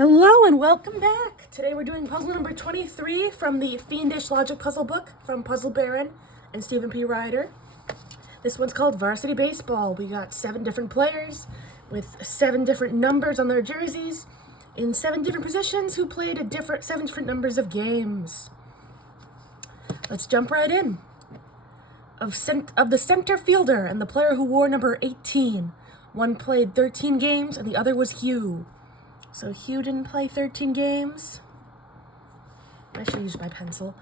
Hello and welcome back! Today we're doing puzzle number 23 from the Fiendish Logic Puzzle book from Puzzle Baron and Stephen P. Ryder. This one's called Varsity Baseball. We got 7 different players with 7 different numbers on their jerseys in 7 different positions who played 7 different numbers of games. Let's jump right in. Of the center fielder and the player who wore number 18, one played 13 games and the other was Hugh. So Hugh didn't play 13 games. I should use my pencil.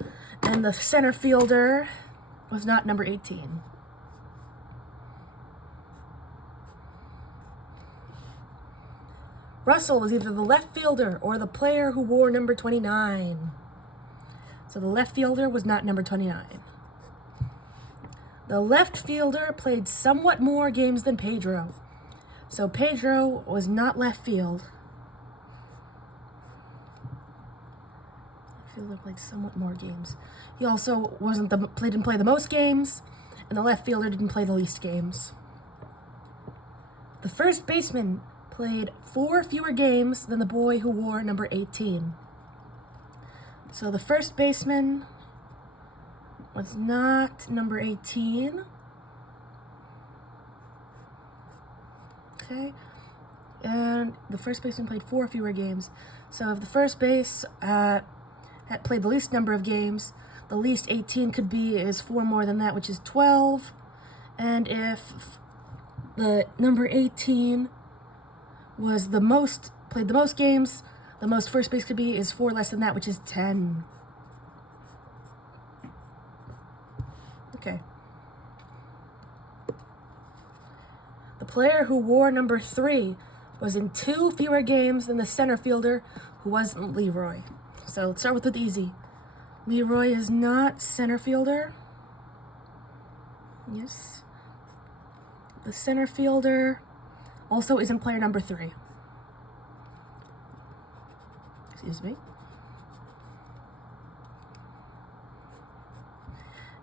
And the center fielder was not number 18. Russell was either the left fielder or the player who wore number 29. So the left fielder was not number 29. The left fielder played somewhat more games than Pedro. So Pedro was not left field. Fielder played somewhat more games. He also didn't play the most games, and the left fielder didn't play the least games. The first baseman played 4 fewer games than the boy who wore number 18. So the first baseman was not number 18. Okay. And the first baseman played 4 fewer games. So if the first base had played the least number of games, the least 18 could be is 4 more than that, which is 12. And if the number 18 was played the most games, the most first base could be is 4 less than that, which is 10. Okay. The player who wore number 3 was in 2 fewer games than the center fielder who wasn't Leroy. So let's start with the easy. Leroy is not center fielder. Yes. The center fielder also isn't player number 3. Excuse me.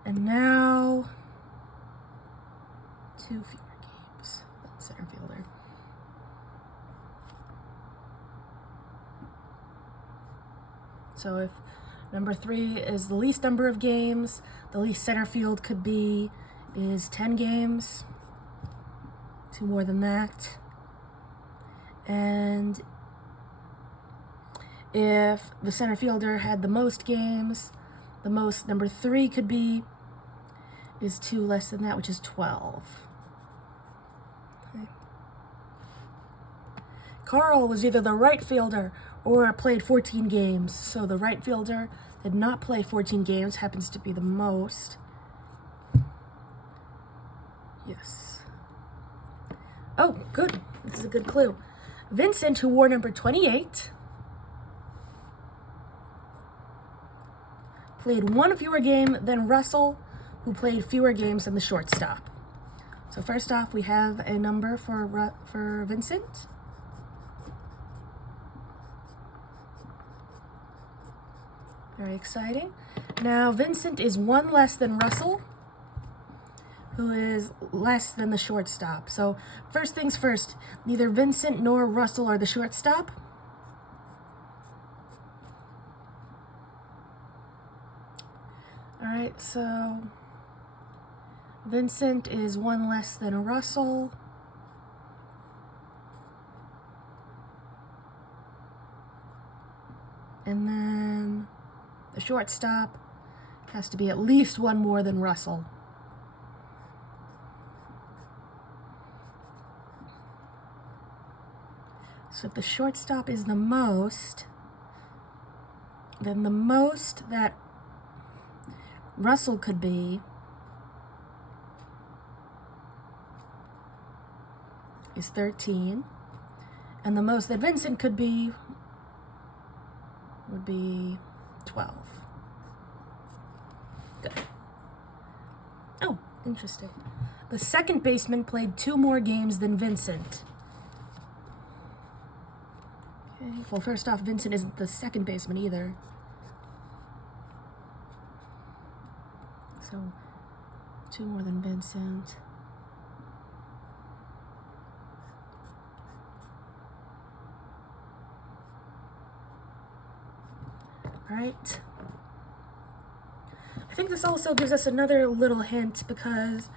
And now 2 fewer games than center fielder. So if number 3 is the least number of games, the least center field could be is 10 games. 2 more than that. And if the center fielder had the most games, the most number 3 could be is 2 less than that, which is 12. Okay. Carl was either the right fielder or played 14 games. So the right fielder did not play 14 games, happens to be the most. Yes. Oh, good. This is a good clue. Vincent, who wore number 28, played 1 fewer game than Russell, who played fewer games than the shortstop. So first off, we have a number for Vincent. Very exciting. Now, Vincent is 1 less than Russell, who is less than the shortstop. So, first things first, neither Vincent nor Russell are the shortstop. All right, so Vincent is 1 less than Russell. And then the shortstop has to be at least 1 more than Russell. So if the shortstop is the most, then the most that Russell could be is 13. And the most that Vincent could be would be 12. Good. Oh, interesting. The second baseman played 2 more games than Vincent. Okay. Well, first off, Vincent isn't the second baseman either. So, 2 more than Vincent. right? I think this also gives us another little hint because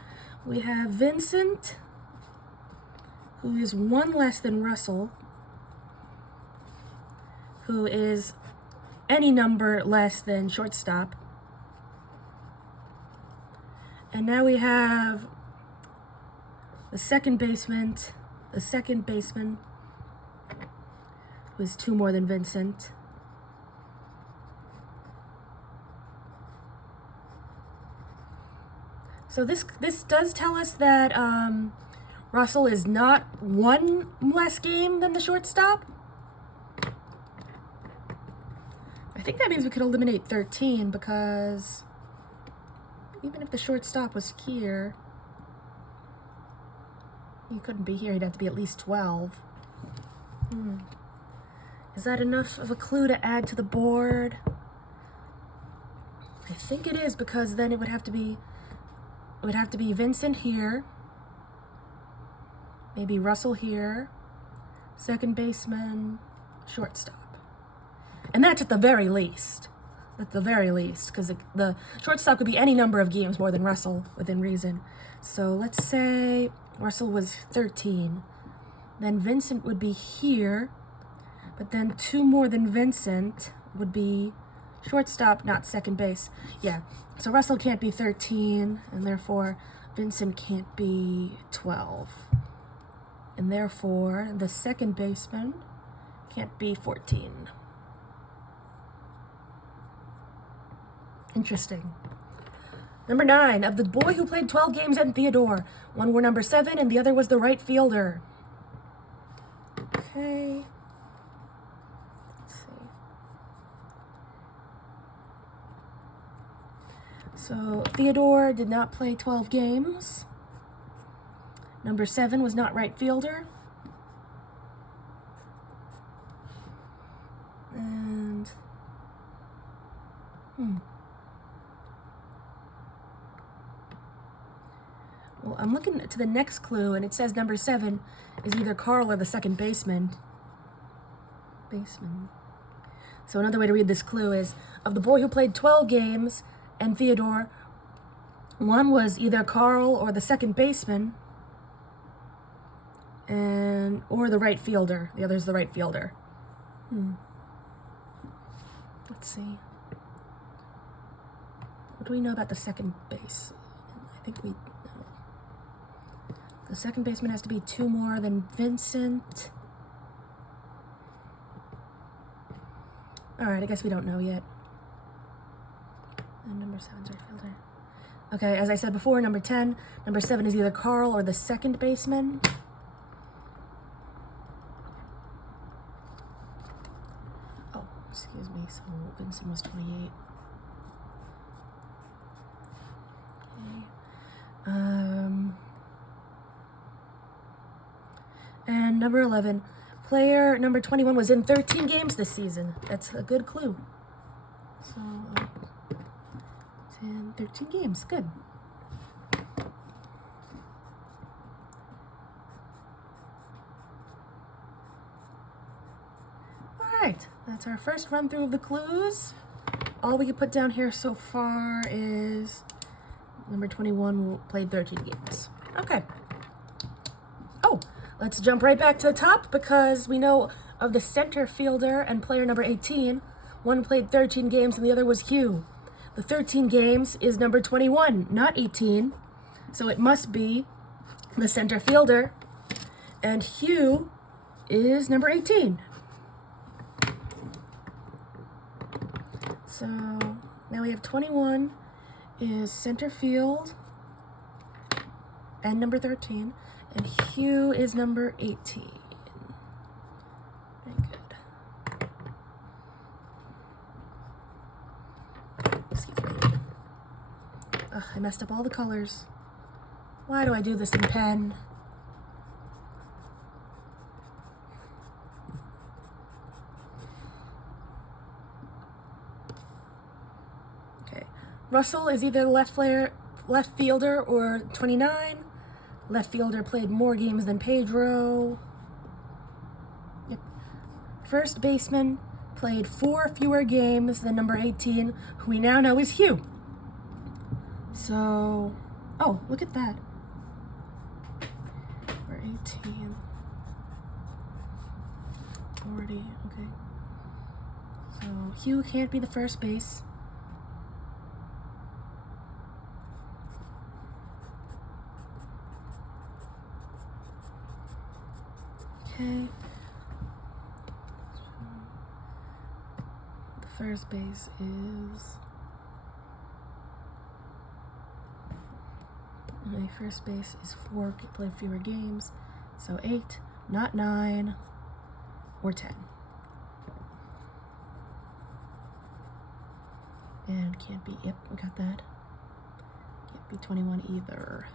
we have Vincent, who is one less than Russell, who is any number less than shortstop. And now we have the second baseman, who is two more than Vincent. So this does tell us that Russell is not one less game than the shortstop. I think that means we could eliminate 13 because even if the shortstop was here, he couldn't be here. He'd have to be at least 12. Is that enough of a clue to add to the board? I think it is, because then it would have to be Vincent here, maybe Russell here, second baseman, shortstop. And that's at the very least. At the very least, because the shortstop could be any number of games more than Russell within reason. So let's say Russell was 13. Then Vincent would be here, but then two more than Vincent would be shortstop, not second base. Yeah, so Russell can't be 13, and therefore Vincent can't be 12. And therefore the second baseman can't be 14. Interesting. Number 9, of the boy who played 12 games at Theodore, one were number 7 and the other was the right fielder. Okay. Let's see. So Theodore did not play 12 games. Number 7 was not right fielder. And well, I'm looking to the next clue, and it says number 7 is either Carl or the second baseman. So another way to read this clue is, of the boy who played 12 games and Theodore, one was either Carl or the second baseman, or the right fielder. The other's the right fielder. Let's see. What do we know about the second base? I think we know. The second baseman has to be two more than Vincent. All right, I guess we don't know yet. And number 7's right fielder. Okay, as I said before, number 10, number 7 is either Carl or the second baseman. Oh, excuse me, so Vincent was 28. And number 11, player number 21 was in 13 games this season. That's a good clue. So, 10, 13 games, good. All right, that's our first run through of the clues. All we can put down here so far is number 21 played 13 games. Okay. Oh, let's jump right back to the top because we know of the center fielder and player number 18. One played 13 games and the other was Hugh. The 13 games is number 21, not 18. So it must be the center fielder. And Hugh is number 18. So now we have 21 is center field and number 13, and Hugh is number 18. Very good. Excuse me. Ugh, I messed up all the colors. Why do I do this in pen? Russell is either left fielder or 29. Left fielder played more games than Pedro. Yep. First baseman played 4 fewer games than number 18, who we now know is Hugh. So, oh, look at that. We're 18. 40, okay. So, Hugh can't be the first base. Okay. The first base is... My first base is 4, play fewer games. So 8, not 9, or 10. And can't be, yep, we got that. Can't be 21 either.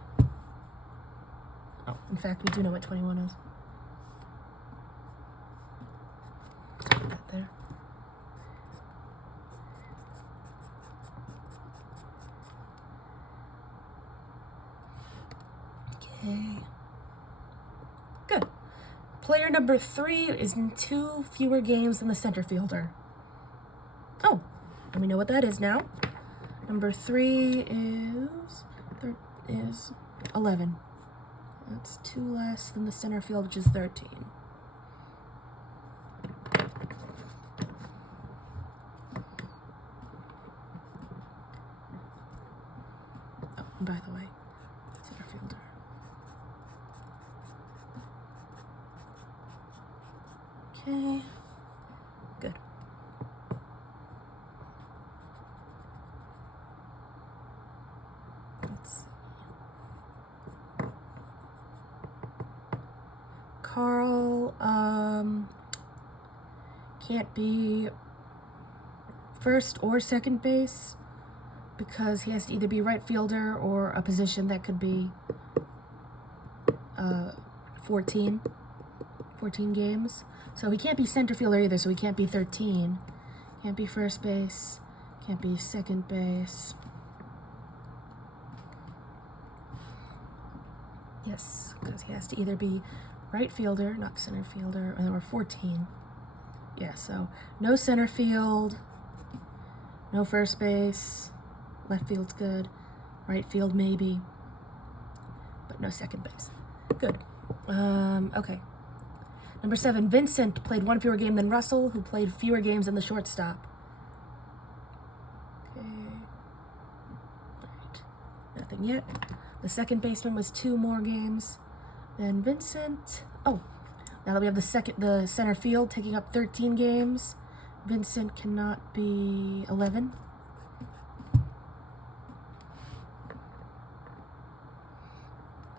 Oh, in fact, we do know what 21 is. Put that there. Okay. Good. Player number 3 is in 2 fewer games than the center fielder. Oh, and we know what that is now. Number 3 is 11. That's 2 less than the center field, which is 13. Oh, and by the way, center fielder. Okay, good. Let's see. Carl, can't be first or second base because he has to either be right fielder or a position that could be 14 games. So he can't be center fielder either, so he can't be 13. Can't be first base, can't be second base. Yes, because he has to either be right fielder, not center fielder, or 14. Yeah, so no center field, no first base, left field's good, right field maybe, but no second base. Good. Okay. Number 7, Vincent played 1 fewer game than Russell, who played fewer games than the shortstop. Okay. All right. Nothing yet. The second baseman was 2 more games than Vincent. Oh, now that we have the center field taking up 13 games, Vincent cannot be 11.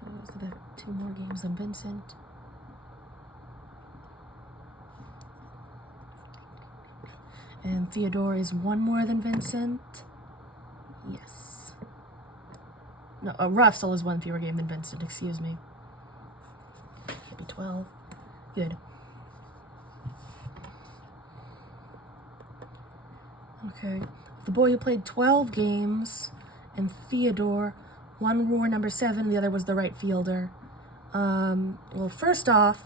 Those are the 2 more games than Vincent. And Theodore is 1 more than Vincent. Yes. No, Russell is 1 fewer game than Vincent, excuse me. Can't be 12. Good. Okay. The boy who played 12 games, and Theodore, 1 wore number 7, the other was the right fielder. Well, first off,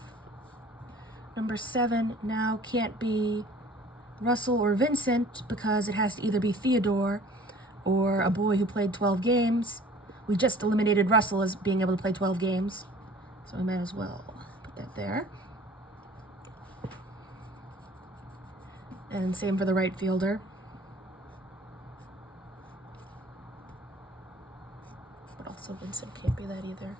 number 7 now can't be Russell or Vincent because it has to either be Theodore or a boy who played 12 games. We just eliminated Russell as being able to play 12 games, so I might as well put that there. And same for the right fielder. But also Vincent can't be that either.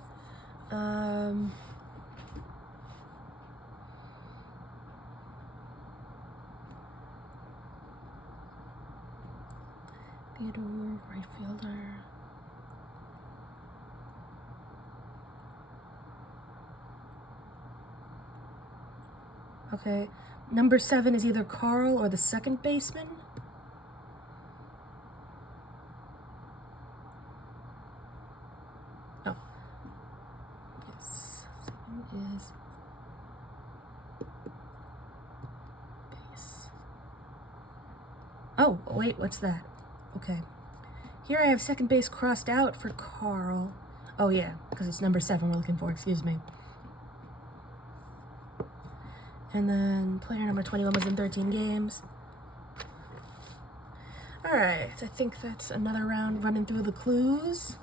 Theodore, right fielder. Okay, number 7 is either Carl or the second baseman. Oh, yes, 7 is base. Oh, wait, what's that? Okay. Here I have second base crossed out for Carl. Oh yeah, because it's number 7 we're looking for, excuse me. And then player number 21 was in 13 games. Alright, I think that's another round running through the clues.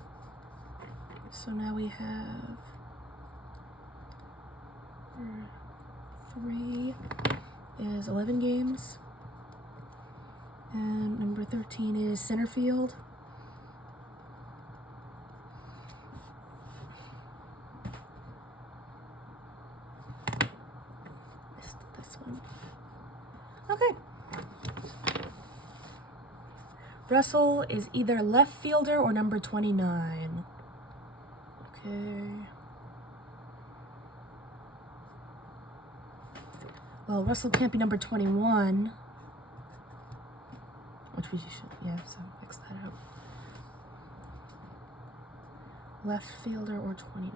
So now we have 3 is 11 games. And number 13 is center field. Missed this one. Okay. Russell is either left fielder or number 29. Okay. Well, Russell can't be number 21. Which we should, yeah, so fix that out. Left fielder or 29.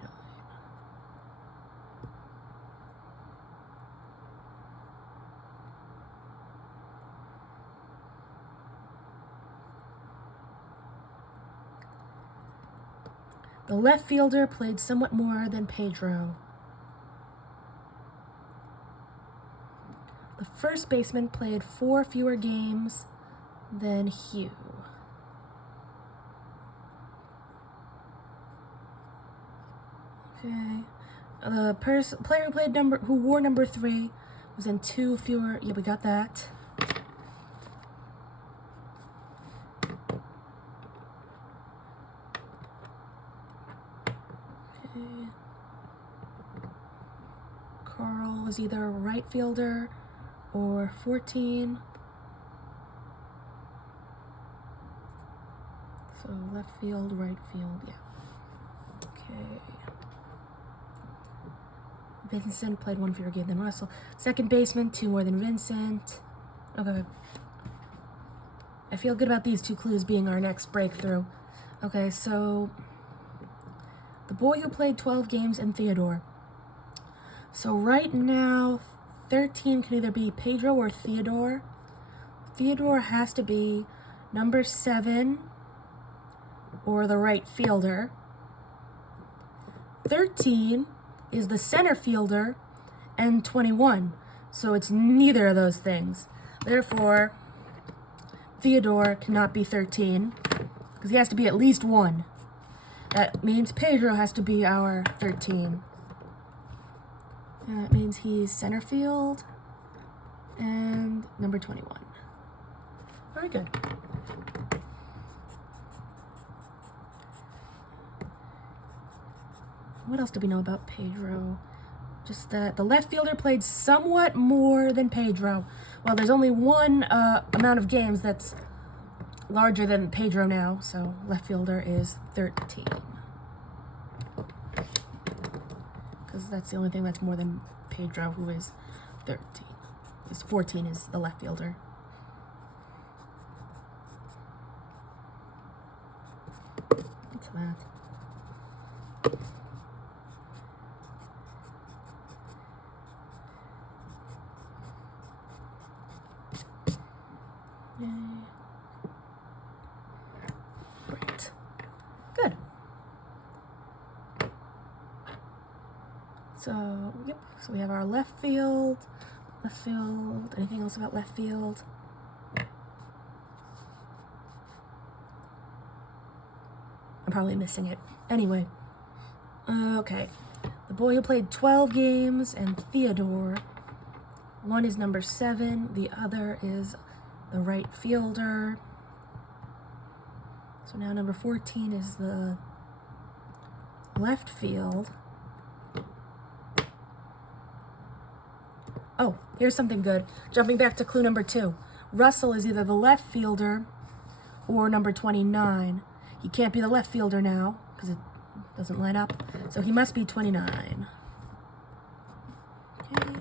The left fielder played somewhat more than Pedro. The first baseman played 4 fewer games than Hugh. Okay. The player who played who wore number 3 was in 2 fewer. Yeah, we got that. Okay. Carl was either right fielder or 14. So left field, right field, yeah. Okay. Vincent played 1 fewer game than Russell. Second baseman, 2 more than Vincent. Okay. I feel good about these 2 clues being our next breakthrough. Okay, so the boy who played 12 games and Theodore. So right now, 13 can either be Pedro or Theodore. Theodore has to be number 7 or the right fielder. 13 is the center fielder, and 21. So it's neither of those things. Therefore, Theodore cannot be 13 because he has to be at least 1. That means Pedro has to be our 13. And that means he's center field and number 21. Very good. What else do we know about Pedro? Just that the left fielder played somewhat more than Pedro. Well, there's only one amount of games that's larger than Pedro now, so left fielder is 13. Because that's the only thing that's more than Pedro, who is 13. Because 14 is the left fielder. What's that? Yay. Great. Good. So, yep. So we have our left field. Left field. Anything else about left field? I'm probably missing it. Anyway. Okay. The boy who played 12 games and Theodore. One is number 7. The other is the right fielder. So now number 14 is the left field. Oh, here's something good. Jumping back to clue number 2. Russell is either the left fielder or number 29. He can't be the left fielder now because it doesn't line up. So he must be 29. Okay.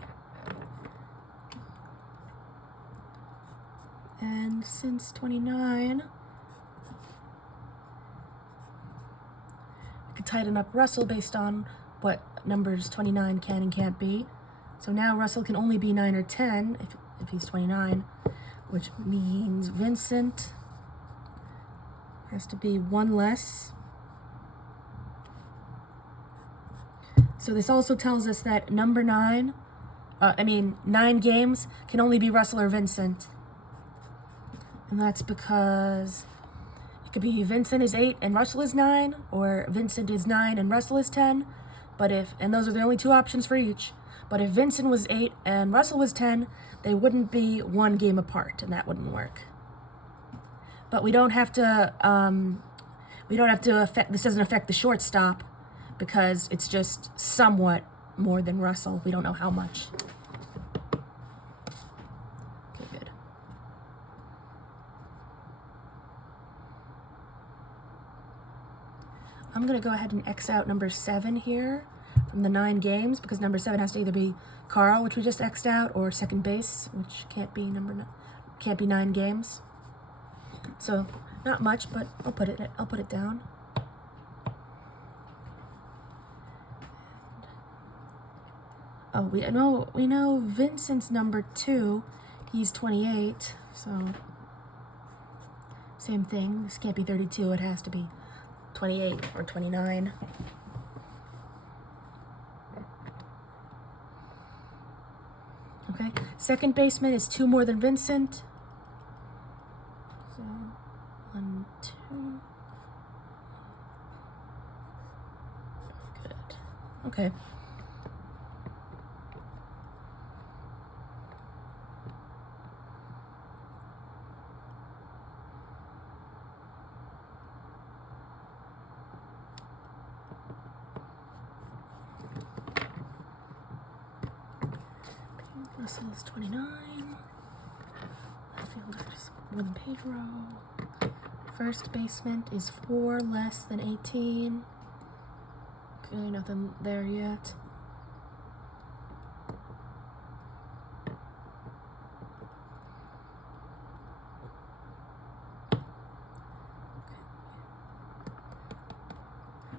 And since 29, we could tighten up Russell based on what numbers 29 can and can't be. So now Russell can only be 9 or 10 if he's 29, which means Vincent has to be 1 less. So this also tells us that number 9 9 games can only be Russell or Vincent. And that's because it could be Vincent is 8 and Russell is 9, or Vincent is 9 and Russell is 10. And those are the only 2 options for each. But if Vincent was 8 and Russell was 10, they wouldn't be 1 game apart, and that wouldn't work. But we don't have to this doesn't affect the shortstop, because it's just somewhat more than Russell. We don't know how much. Okay, good. I'm going to go ahead and X out number 7 here from the 9 games, because number 7 has to either be Carl, which we just X'd out, or second base, which can't be 9 games. So not much, but I'll put it down. Oh, we know Vincent's number 2. He's 28, so same thing. This can't be 32. It has to be 28 or 29. Okay, second baseman is 2 more than Vincent. So 1, 2. Good. Okay. Russell is 29. Left fielder is more than Pedro. First baseman is 4 less than 18. Okay, nothing there yet.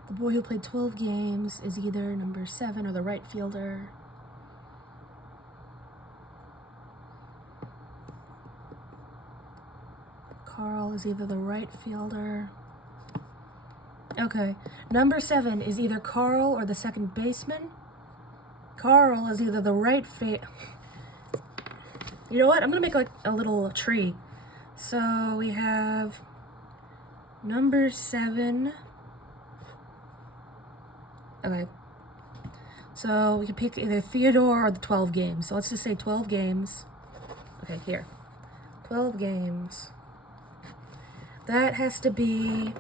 The boy who played 12 games is either number 7 or the right fielder. Carl is either the right fielder. Okay, number 7 is either Carl or the second baseman. Carl is either the right You know what? I'm gonna make like a little tree. So we have number 7. Okay. So we can pick either Theodore or the 12 games. So let's just say 12 games. Okay, here. 12 games. That has to be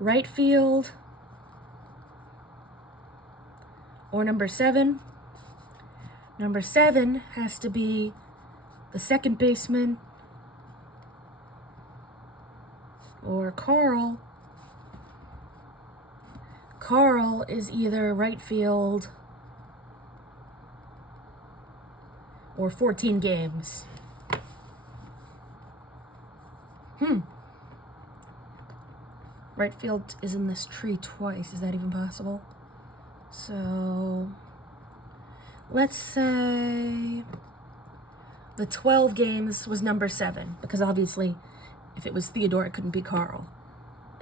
right field or number 7. Number 7 has to be the second baseman or Carl. Carl is either right field or 14 games. Right field is in this tree twice. Is that even possible? So let's say the 12 games was number 7, because obviously if it was Theodore, it couldn't be Carl.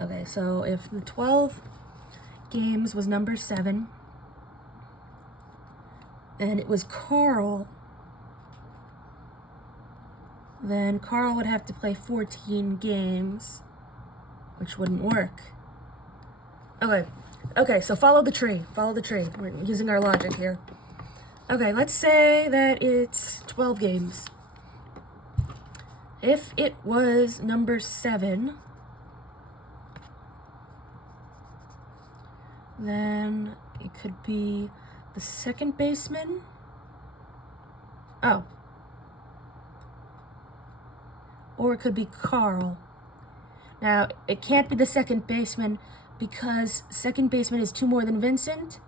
Okay, so if the 12 games was number 7 and it was Carl, then Carl would have to play 14 games, which wouldn't work. Okay, so follow the tree. We're using our logic here. Okay, let's say that it's 12 games. If it was number 7, then it could be the second baseman. Oh. Or it could be Carl. Now, it can't be the second baseman because second baseman is 2 more than Vincent.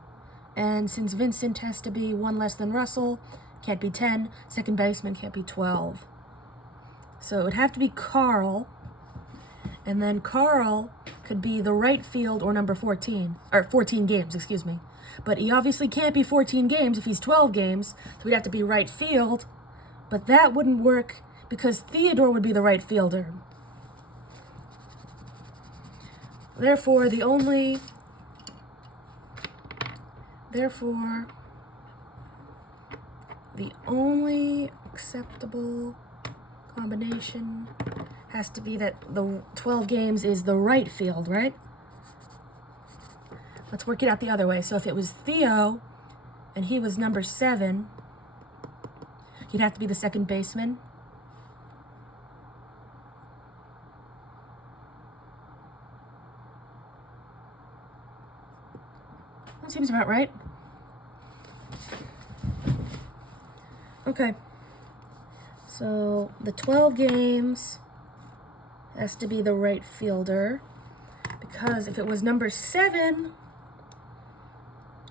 And since Vincent has to be 1 less than Russell, can't be 10, second baseman can't be 12. So it would have to be Carl. And then Carl could be the right field or number 14. Or 14 games, excuse me. But he obviously can't be 14 games if he's 12 games. So we'd have to be right field. But that wouldn't work because Theodore would be the right fielder. Therefore, the only acceptable combination has to be that the 12 games is the right field, right? Let's work it out the other way. So if it was Theo and he was number 7, he'd have to be the second baseman. That seems about right. Okay. So the 12 games has to be the right fielder, because if it was number 7,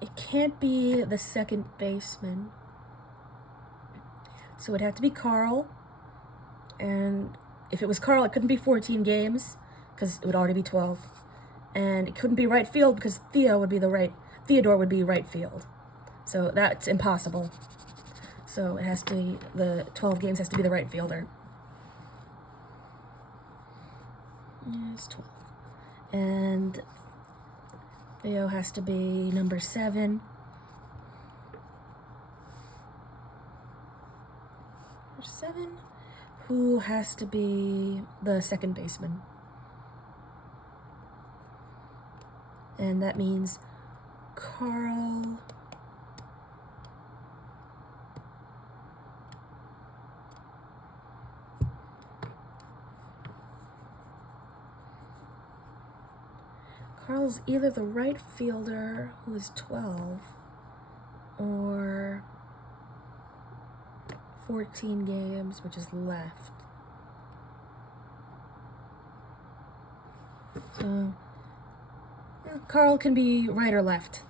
it can't be the second baseman. So it'd have to be Carl. And if it was Carl, it couldn't be 14 games because it would already be 12. And it couldn't be right field because Theodore would be right field. So that's impossible. So it has to be, the 12 games has to be the right fielder. Yes, 12. And Theo has to be number 7. Number 7. Who has to be the second baseman? And that means Carl. Carl's either the right fielder, who is 12, or 14 games, which is left. So, Carl can be right or left.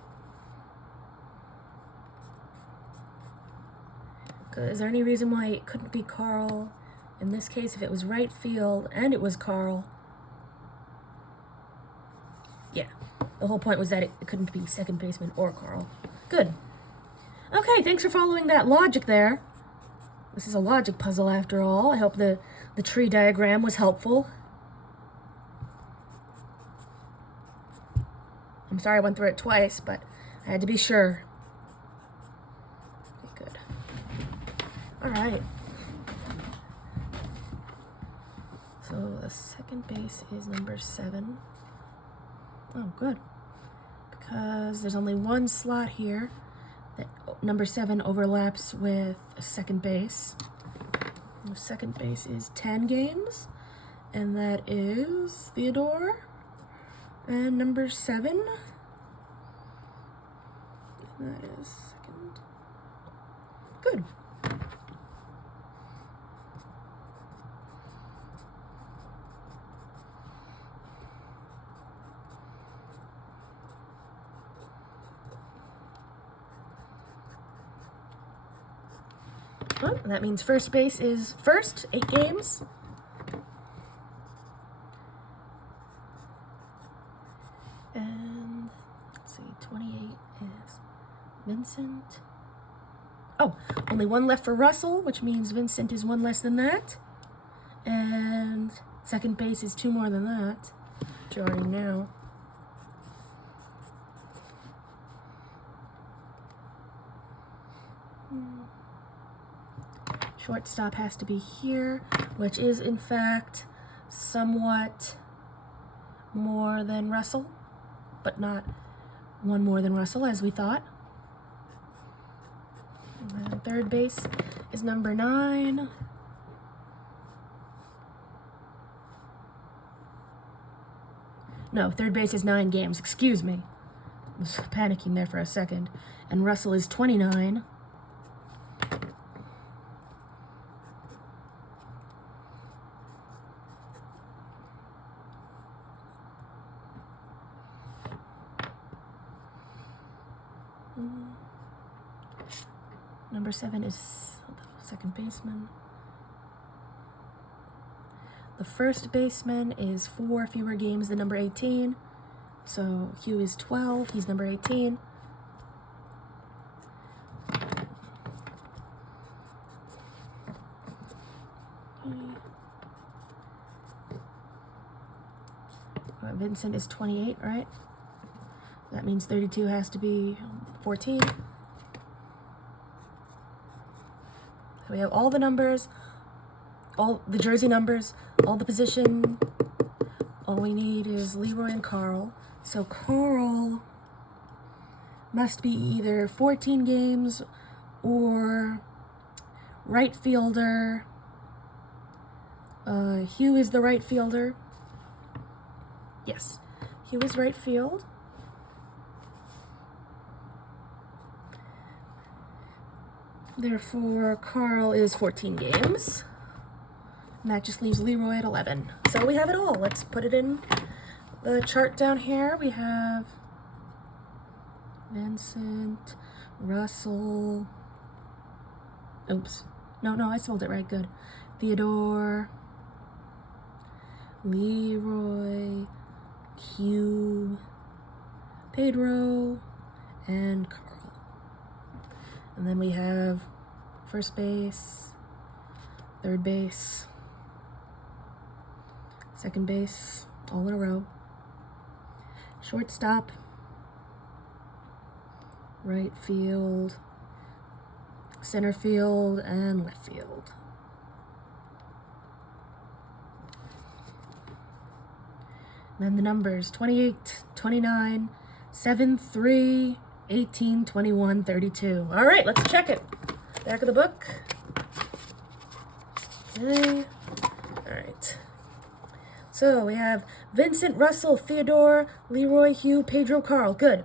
Is there any reason why it couldn't be Carl? In this case, if it was right field and it was Carl, yeah, the whole point was that it couldn't be second baseman or Carl. Good. Okay, thanks for following that logic there. This is a logic puzzle after all. I hope the tree diagram was helpful. I'm sorry I went through it twice, but I had to be sure. Okay, good. All right. So the second base is number 7. Oh, good. Because there's only one slot here that number 7 overlaps with second base. The second base is 10 games, and that is Theodore. And number 7, that is second. Good. Oh, that means first base is first, 8 games. And let's see, 28 is Vincent. Oh, only one left for Russell, which means Vincent is 1 less than that. And second base is 2 more than that, which you already know. Shortstop has to be here, which is in fact somewhat more than Russell, but not 1 more than Russell as we thought. And third base is number 9. No, third base is 9 games, excuse me. I was panicking there for a second. And Russell is 29. Number 7 is the second baseman. The first baseman is 4 fewer games than number 18. So Hugh is 12, he's number 18. Vincent is 28, right? That means 32 has to be 14. So we have all the numbers, all the jersey numbers, all the position. All we need is Leroy and Carl. So Carl must be either 14 games or right fielder. Hugh is the right fielder. Yes, Hugh is right field. Therefore, Carl is 14 games. And that just leaves Leroy at 11. So we have it all. Let's put it in the chart down here. We have Vincent, Russell. Oops. No, I spelled it right. Good. Theodore, Leroy, Hugh, Pedro, and Carl. And then we have first base, third base, second base, all in a row, shortstop, right field, center field, and left field. And then the numbers, 28, 29, 7, 3, 18, 21, 32. All right, let's check it. Back of the book. Okay. All right. So we have Vincent, Russell, Theodore, Leroy, Hugh, Pedro, Carl. Good.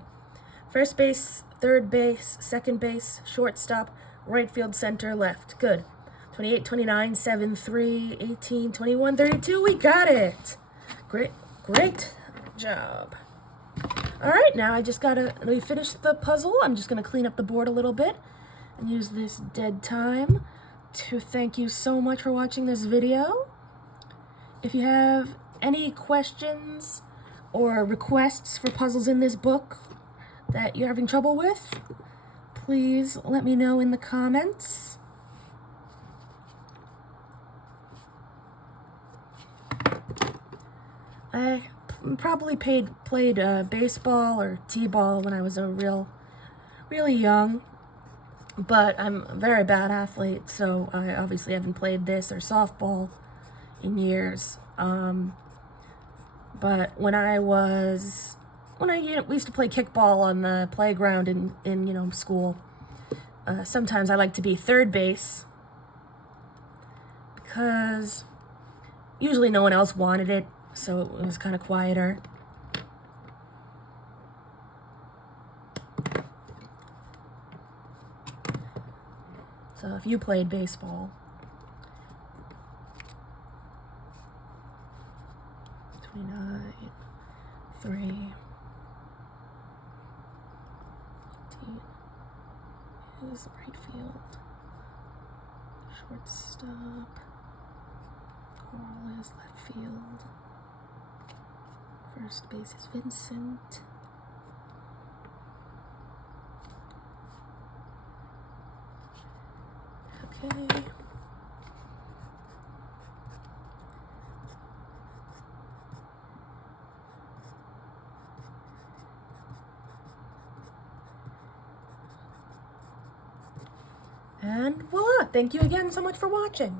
First base, third base, second base, shortstop, right field, center, left. Good. 28, 29, 7, 3, 18, 21, 32. We got it. Great job. All right, now we finished the puzzle. I'm just gonna clean up the board a little bit and use this dead time to thank you so much for watching this video. If you have any questions or requests for puzzles in this book that you're having trouble with, please let me know in the comments. I probably played baseball or t-ball when I was really young, but I'm a very bad athlete, so I obviously haven't played this or softball in years. But we used to play kickball on the playground in school. Sometimes I like to be third base because usually no one else wanted it, so it was kind of quieter. So if you played baseball, 29, 3, 18 is right field, shortstop, Carl is left field, first base is Vincent, okay. And voila! Thank you again so much for watching.